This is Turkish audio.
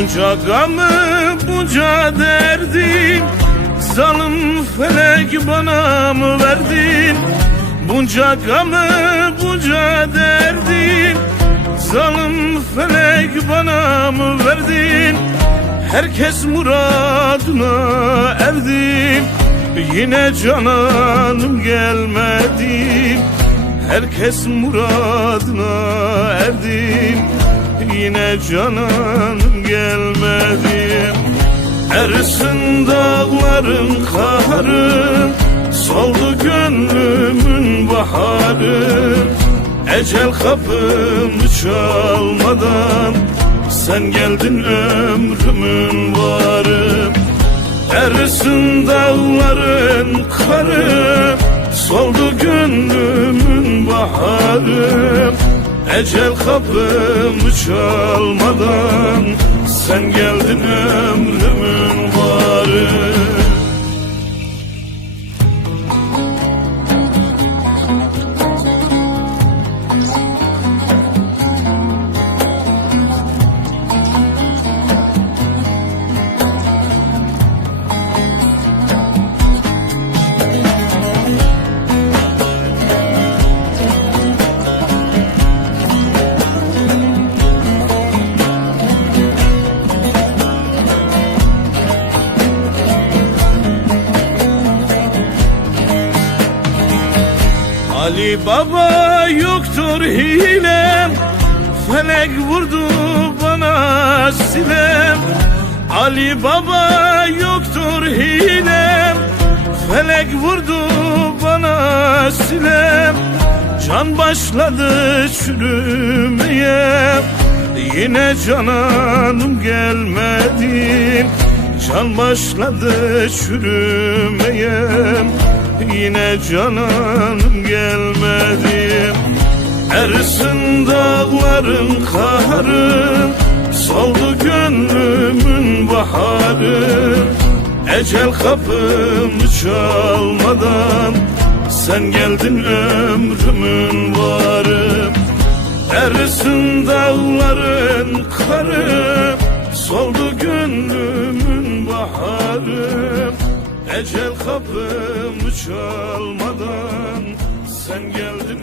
Bunca gamı, bunca derdim, zalim felek bana mı verdin? Bunca gamı, bunca derdim, zalim felek bana mı verdin? Herkes muradına erdi, yine cananım gelmedi. Herkes muradına erdi, yine cananım gelmedi. Erisin dağların kahrı, soldu gönlümün baharı. Ecel kapımı çalmadan sen geldin ömrümün varı. Erisin dağların karı, soldu gönlümün baharı. Ecel kapımı çalmadan sen geldin ömrümün varı. Ali Baba yoktur hilem, felek vurdu bana silem. Ali Baba yoktur hilem, felek vurdu bana silem. Can başladı çürümeye, yine cananım gelmedi. Can başladı çürümeye, yine cananım gelmedi. Erisin dağların kahrı, soldu gönlümün baharı. Ecel kapımı çalmadan sen geldin ömrümün varı. Erisin dağların karı, soldu gönlümün baharı. Ecel kapımı çalmadan sen geldin